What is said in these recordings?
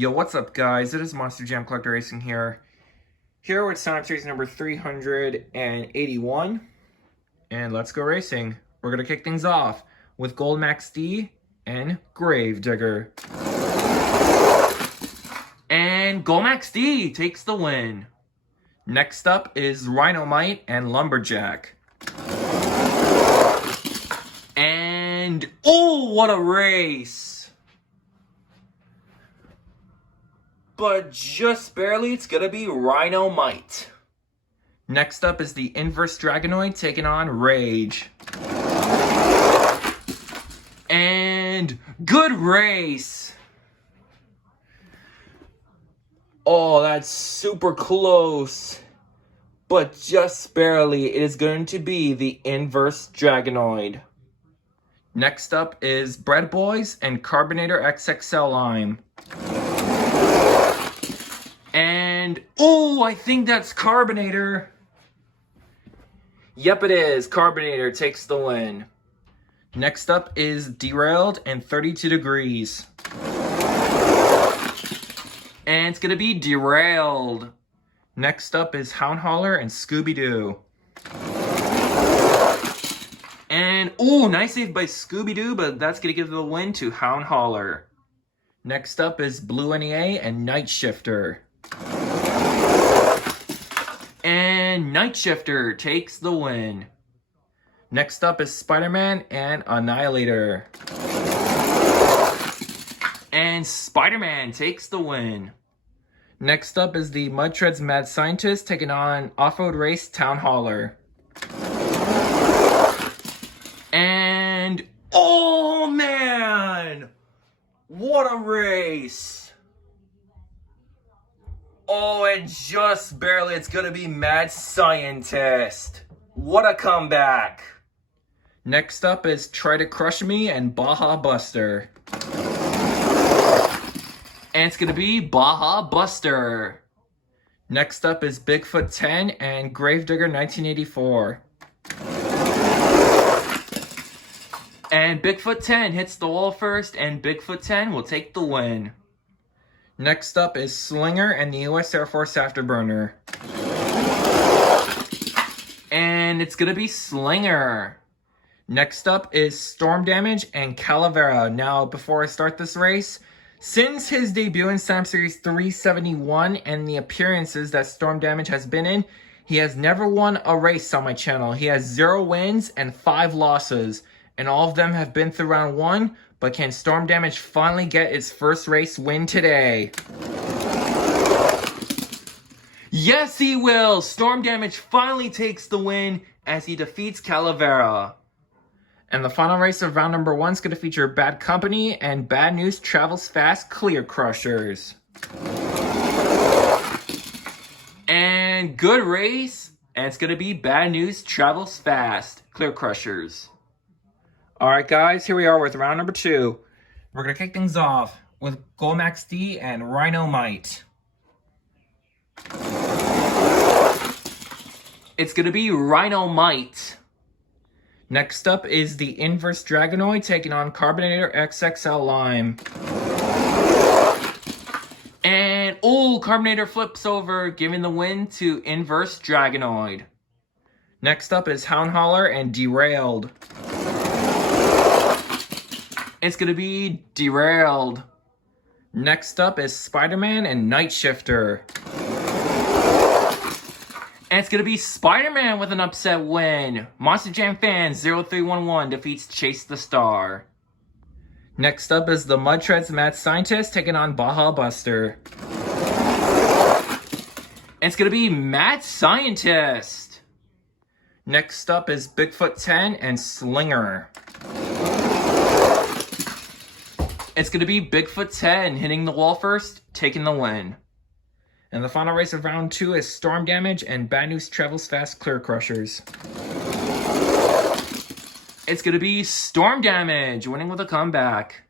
Yo, what's up, guys? It is Monster Jam Collector Racing here. Here with Sign Up Series number 381. And let's go racing. We're going to kick things off with Gold Max D and Gravedigger. And Gold Max D takes the win. Next up is Rhinomite and Lumberjack. And, oh, what a race! But just barely, it's gonna be Rhinomite. Next up is the Inverse Dragonoid taking on Rage. And good race. Oh, that's super close. But just barely, it is going to be the Inverse Dragonoid. Next up is Bread Boys and Carbinator XXL Lime. And, oh, I think that's Carbinator. Yep, it is. Carbinator takes the win. Next up is Derailed and 32 Degrees. And it's going to be Derailed. Next up is Hound Holler and Scooby-Doo. And, oh, nice save by Scooby-Doo, but that's going to give the win to Hound Holler. Next up is Blue NEA and Night Shifter. And Night Shifter takes the win. Next up is Spider-Man and Annihilator. And Spider-Man takes the win. Next up is the Mud Treads Mad Scientist taking on Off-Road Race Town Hauler. And, oh man! What a race! Oh, and just barely, it's gonna be Mad Scientist. What a comeback. Next up is Try to Crush Me and Baja Buster. And it's gonna be Baja Buster. Next up is Bigfoot 10 and Gravedigger 1984. And Bigfoot 10 hits the wall first, and Bigfoot 10 will take the win. Next up is Slinger and the U.S. Air Force Afterburner. And it's going to be Slinger. Next up is Storm Damage and Calavera. Now, before I start this race, since his debut in Sign Up Series 371 and the appearances that Storm Damage has been in, he has never won a race on my channel. He has 0 wins and 5 losses. And all of them have been through round 1, but can Storm Damage finally get its first race win today? Yes, he will! Storm Damage finally takes the win as he defeats Calavera. And the final race of round number 1 is going to feature Bad Company and Bad News Travels Fast Clear Crushers. And good race, and it's going to be Bad News Travels Fast Clear Crushers. Alright guys, here we are with round number 2. We're going to kick things off with Gold Max D and Rhinomite. It's going to be Rhinomite. Next up is the Inverse Dragonoid taking on Carbinator XXL Lime. And, oh, Carbinator flips over, giving the win to Inverse Dragonoid. Next up is Hound Holler and Derailed. It's going to be Derailed. Next up is Spider-Man and Night Shifter. And it's going to be Spider-Man with an upset win. Monster Jam Fans 0311 defeats Chase the Star. Next up is the Mud Treads Mad Scientist taking on Baja Buster. And it's going to be Mad Scientist. Next up is Bigfoot 10 and Slinger. It's going to be Bigfoot 10 hitting the wall first, taking the win. And the final race of round 2 is Storm Damage and Bad News Travels Fast Clear Crushers. It's going to be Storm Damage winning with a comeback.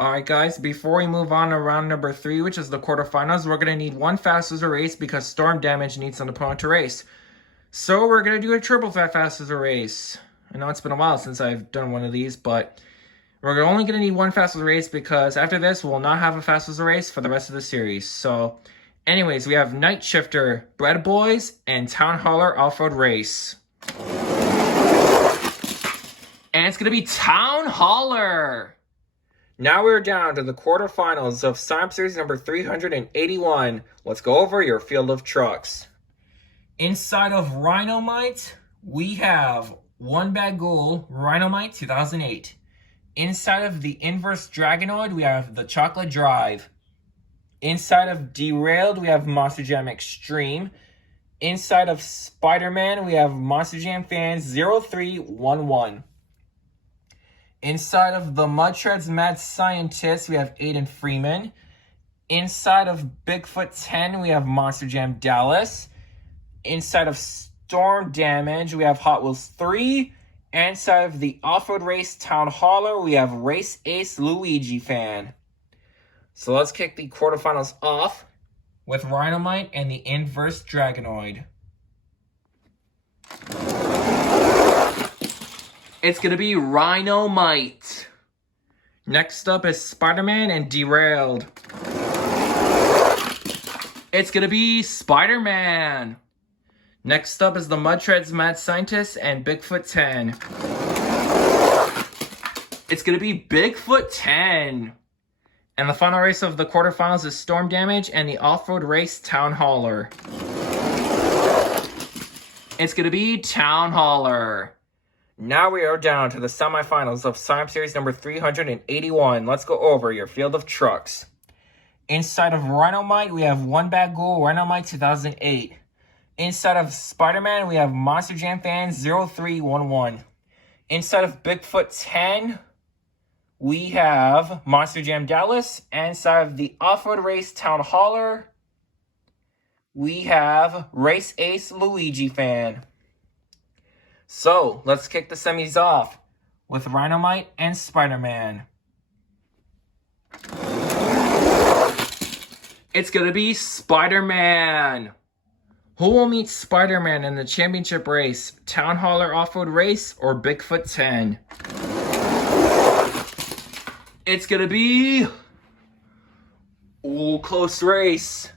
Alright guys, before we move on to round number 3, which is the quarterfinals, we're going to need one Fast Loser race because Storm Damage needs an opponent to race. So we're going to do a triple Fast Loser race. I know it's been a while since I've done one of these, but We're only going to need one fastest race because after this, we'll not have a fastest race for the rest of the series. So, anyways, we have Night Shifter, Bread Boys, and Town Hauler Off-Road Race. And it's going to be Town Hauler. Now we're down to the quarterfinals of Sign Up Series number 381. Let's go over your field of trucks. Inside of Rhinomite, we have One Bag Ghoul, Rhinomite 2008. Inside of the Inverse Dragonoid, we have the Chocolate Drive. Inside of Derailed, we have Monster Jam Extreme. Inside of Spider-Man, we have Monster Jam Fans 0311. Inside of the Mud Shreds Mad Scientist, we have Aiden Freeman. Inside of Bigfoot 10, we have Monster Jam Dallas. Inside of Storm Damage, we have Hot Wheels 3. Inside of the Off-Road Race Town Hauler, we have Race Ace Luigi Fan. So let's kick the quarterfinals off with Rhinomite and the Inverse Dragonoid. It's going to be Rhinomite. Next up is Spider-Man and Derailed. It's going to be Spider-Man. Next up is the Mud Shreds Mad Scientist and Bigfoot 10. It's going to be Bigfoot 10. And the final race of the quarterfinals is Storm Damage and the Off-Road Race Town Hauler. It's going to be Town Hauler. Now we are down to the semifinals of Sign Up Series number 381. Let's go over your field of trucks. Inside of Rhinomite, we have One Bag Ghoul, Rhinomite 2008. Inside of Spider-Man, we have Monster Jam Fans 0311. Inside of Bigfoot 10, we have Monster Jam Dallas. And inside of the Off-Road Race Town Hauler, we have Race Ace Luigi Fan. So, let's kick the semis off with Rhinomite and Spider-Man. It's going to be Spider-Man. Who will meet Spider-Man in the championship race? Town Hauler Off-Road Race or Bigfoot 10? It's going to be... close race.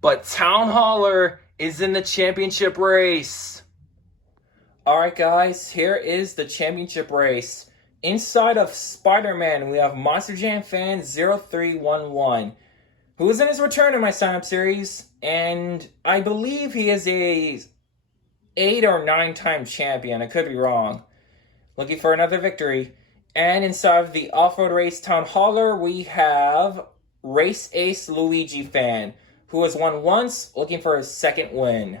But Town Hauler is in the championship race. Alright guys, here is the championship race. Inside of Spider-Man, we have Monster Jam Fan 0311. Who is in his return in my sign-up series, and I believe he is a 8 or 9-time champion. I could be wrong. Looking for another victory. And inside of the Off-Road Race Town Hauler, we have Race Ace Luigi Fan, who has won once, looking for his second win.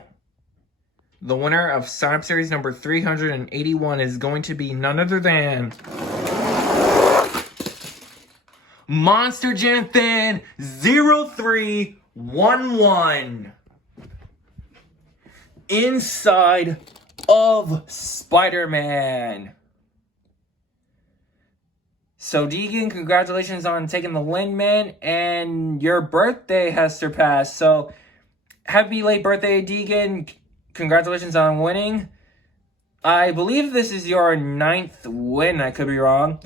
The winner of sign-up series number 381 is going to be none other than... Monster Jam Fan 0311. Inside of Spider-Man. So Deegan, congratulations on taking the win, man. And your birthday has surpassed. So happy late birthday, Deegan. Congratulations on winning. I believe this is your 9th win. I could be wrong.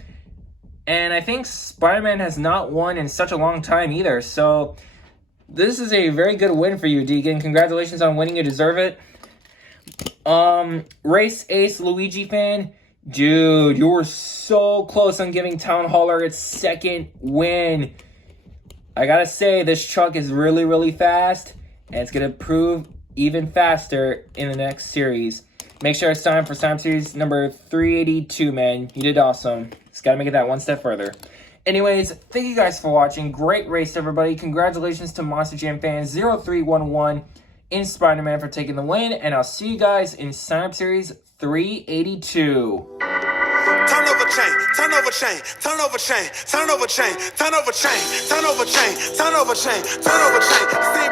And I think Spider-Man has not won in such a long time either. So this is a very good win for you, Deegan. Congratulations on winning. You deserve it. Race Ace Luigi Fan. Dude, you were so close on giving Town Hauler its second win. I gotta say, this truck is really, really fast. And it's gonna prove even faster in the next series. Make sure it's time for sign-up series number 382, man. You did awesome. Just gotta make it that one step further. Anyways, thank you guys for watching. Great race, everybody. Congratulations to Monster Jam Fan 0311 in Spider-Man for taking the win. And I'll see you guys in sign-up series 382. Turn over chain, turn over chain, turn over chain, turn over chain, turn over chain, turn over chain, turn over chain, turn over chain.